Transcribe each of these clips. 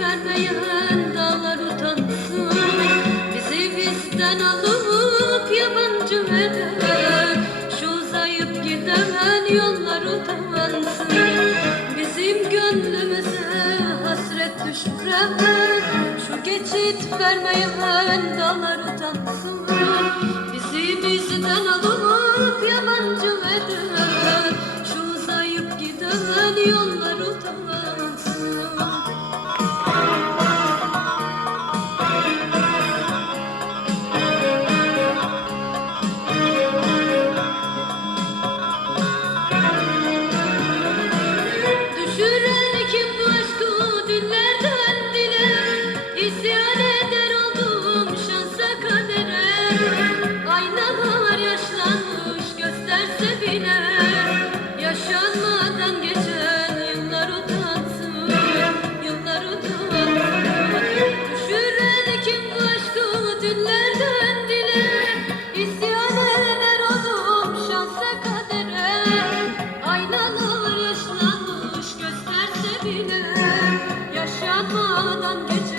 vermeyen dağlar utansın. Bizi bizden alıp yabancı eder Şu zayıf giden yollar utansın Bizim gönlümüze hasret düşüren Şu geçit vermeyen dağlar utansın. Bizi bizden alıp ile yaşamadan geç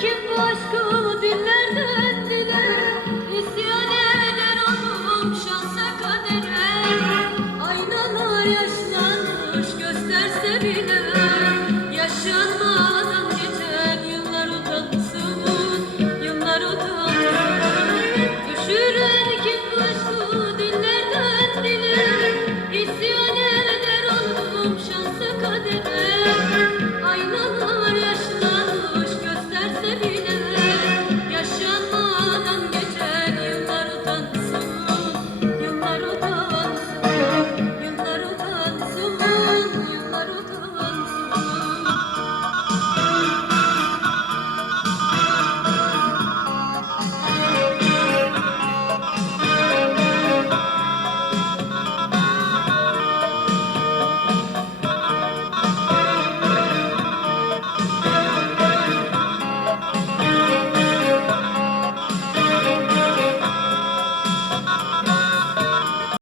Çekin bu